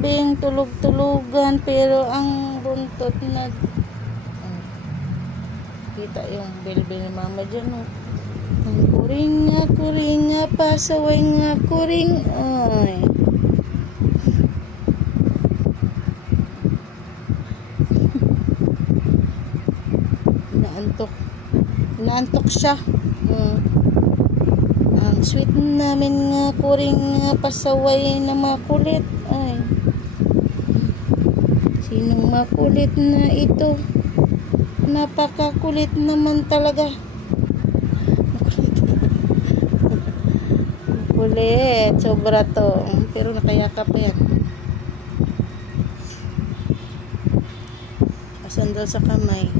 kambing, tulog-tulugan, pero ang buntot na kita yung bilbil ni mama dyan, oh. Ang kuring nga, pasaway nga, kuring, ay. Inaantok siya. Ang sweet namin nga, kuring nga, pasaway na makulit, ay. Sinong makulit na ito? Napakakulit naman talaga. Kulit, sobra to. Pero nakayakap yan. Pasandal sa kamay.